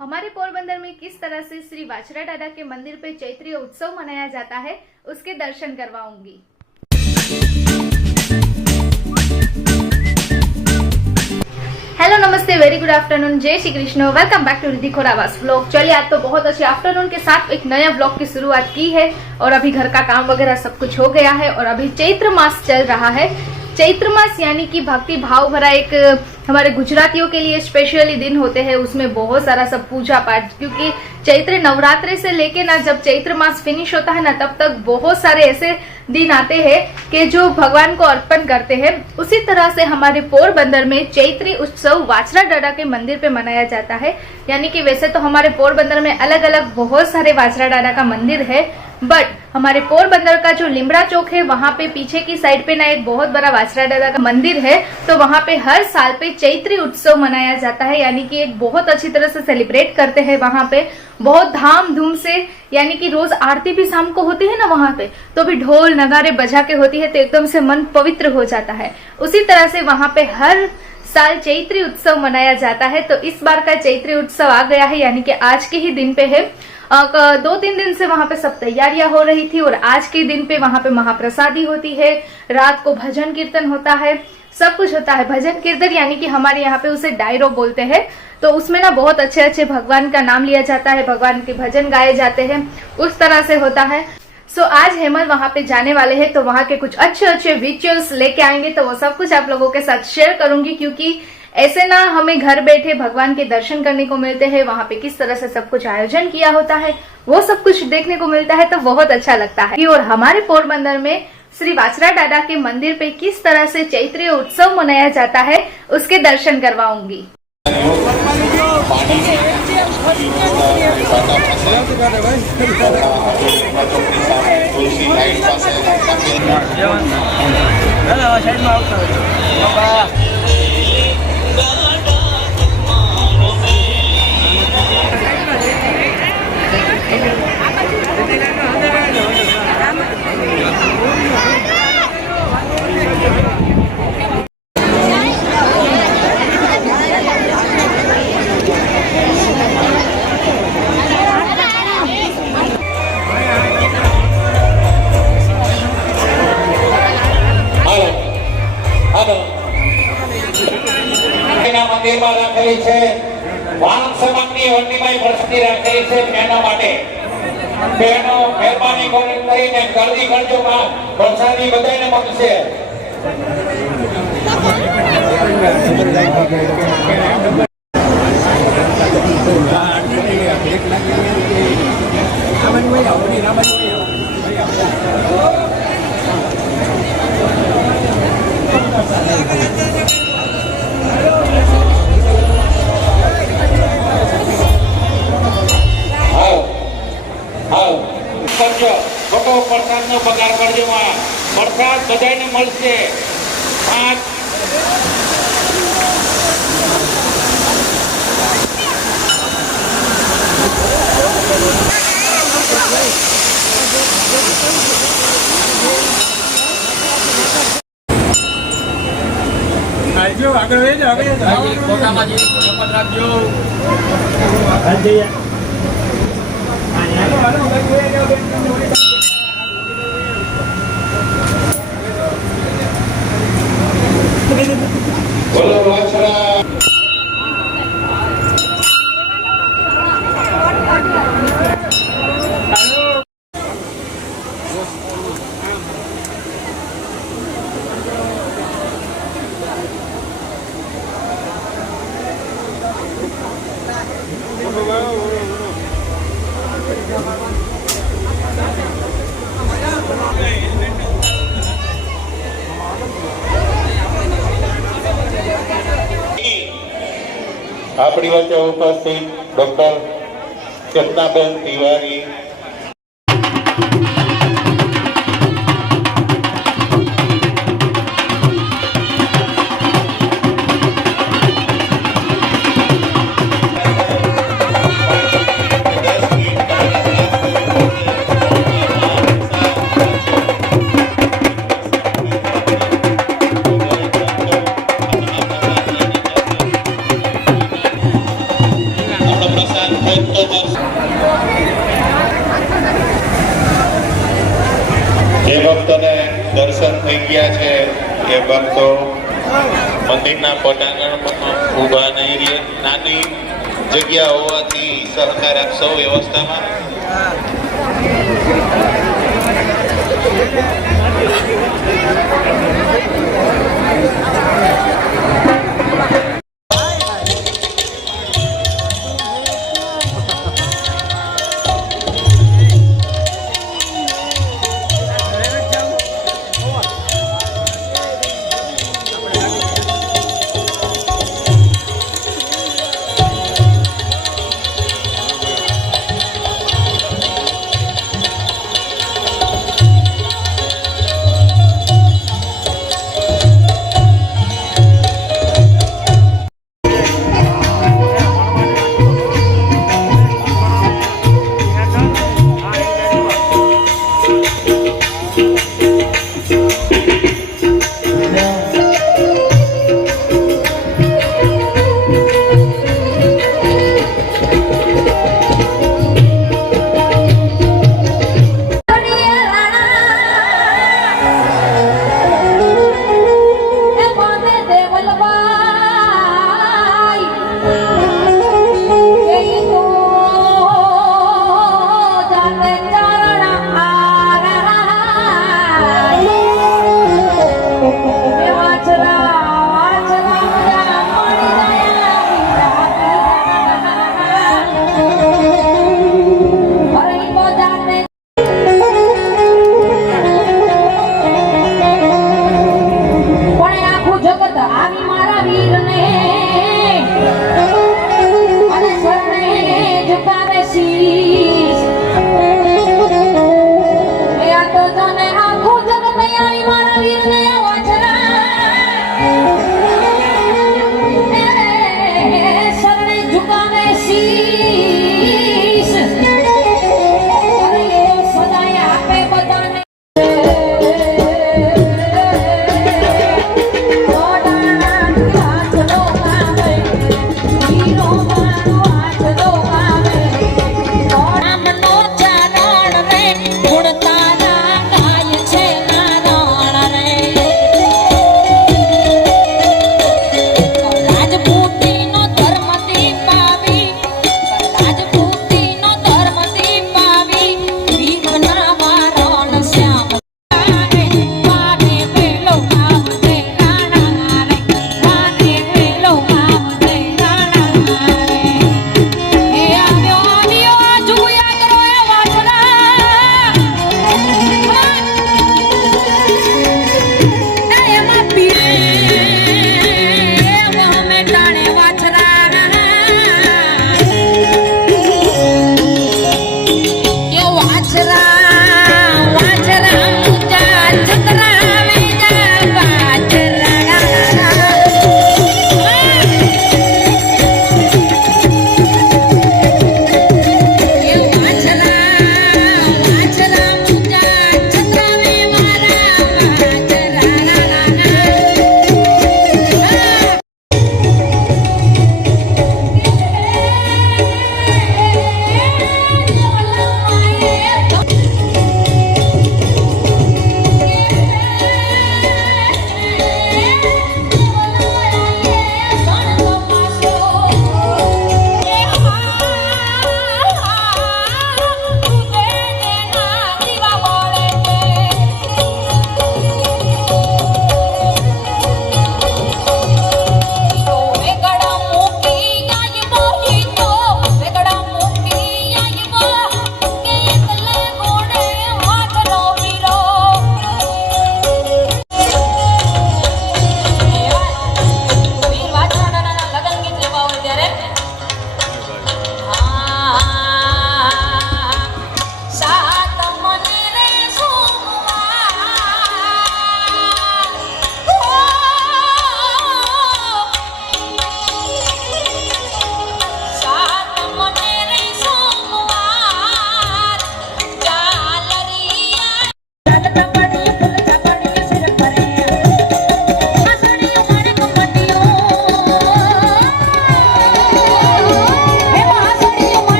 हमारे पोरबंदर में किस तरह से श्री वाछरा दादा के मंदिर पे चैत्रीय उत्सव मनाया जाता है उसके दर्शन करवाऊंगी। हेलो नमस्ते, वेरी गुड आफ्टरनून, जय Shri Krishna, welcome back to Riddhi Khorawas vlog. चलिए आज तो बहुत अच्छे आफ्टरनून के साथ एक नया व्लॉग की शुरुआत की है और अभी घर का काम वगैरह सब कुछ हो गया है और अभी चैत्र मास चल रहा है। चैत्र मास यानी कि भक्ति भाव भरा एक हमारे गुजरातियों के लिए स्पेशली दिन होते हैं। उसमें बहुत सारा सब पूजा पाठ, क्योंकि चैत्र नवरात्रि से लेके ना जब चैत्र मास फिनिश होता है ना तब तक बहुत सारे ऐसे दिन आते हैं कि जो भगवान को अर्पण करते हैं। उसी तरह से हमारे पोरबंदर में चैत्री उत्सव वाछरा दादा के मंदिर पे मनाया जाता है। यानी कि वैसे तो हमारे पोरबंदर में अलग अलग बहुत सारे वाछरा दादा का मंदिर है, बट हमारे पोरबंदर का जो लिमड़ा चौक है वहाँ पे पीछे की साइड पे ना एक बहुत बड़ा वाछरा दादा का मंदिर है। तो वहाँ पे हर साल पे चैत्री उत्सव मनाया जाता है, यानी कि एक बहुत अच्छी तरह से सेलिब्रेट करते हैं वहाँ पे, बहुत धाम धूम से। यानी कि रोज आरती भी शाम को होती है ना वहाँ पे, तो भी ढोल नगारे बजा के होती है, तो एकदम से मन पवित्र हो जाता है। उसी तरह से वहाँ पे हर साल चैत्री उत्सव मनाया जाता है। तो इस बार का चैत्री उत्सव आ गया है, यानी कि आज के ही दिन पे है। 2-3 दिन से वहां पे सब तैयारियां हो रही थी और आज के दिन पे वहां पे महाप्रसादी होती है, रात को भजन कीर्तन होता है, सब कुछ होता है। भजन कीर्तन यानी कि हमारे यहाँ पे उसे डायरो बोलते हैं। तो उसमें ना बहुत अच्छे अच्छे भगवान का नाम लिया जाता है, भगवान के भजन गाए जाते हैं, उस तरह से होता है। सो आज हेमल वहां पे जाने वाले हैं, तो वहां के कुछ अच्छे अच्छे विजुअल्स लेके आएंगे, तो वो सब कुछ आप लोगों के साथ शेयर करूंगी। क्योंकि ऐसे ना हमें घर बैठे भगवान के दर्शन करने को मिलते हैं, वहां पे किस तरह से सब कुछ आयोजन किया होता है वो सब कुछ देखने को मिलता है, तो बहुत अच्छा लगता है। और हमारे पोरबंदर में श्री वाछरा दादा के मंदिर पे किस तरह से चैत्रीय उत्सव मनाया जाता है उसके दर्शन करवाऊंगी। મંદિરમાં રાખેલી છે વાણંદ સમાજની વંડીભાઈ પ્રસિદ્ધિ રાખેલી છે એના માટે બહેનો મહેરબાની કરીને જલ્દી કરજો, પ્રસાદી બધાને મળશે। કરજો મોટો પ્રસાદનો પગાર કરજો, પ્રસાદ બધાને મળશે। આગળ ફોટામાં રાખજો। બોલો વાછરા। આપણી વચ્ચે ઉપસ્થિત ડોક્ટર ચેતનાબેન તિવારી, પ્રસાદ જે ભક્તોને દર્શન થઈ ગયા છે એ ભક્તો મંદિરના પટાંગણમાં ઊભા નહીં રહે. નાની જગ્યા હોવાથી સહકાર આપશો વ્યવસ્થામાં.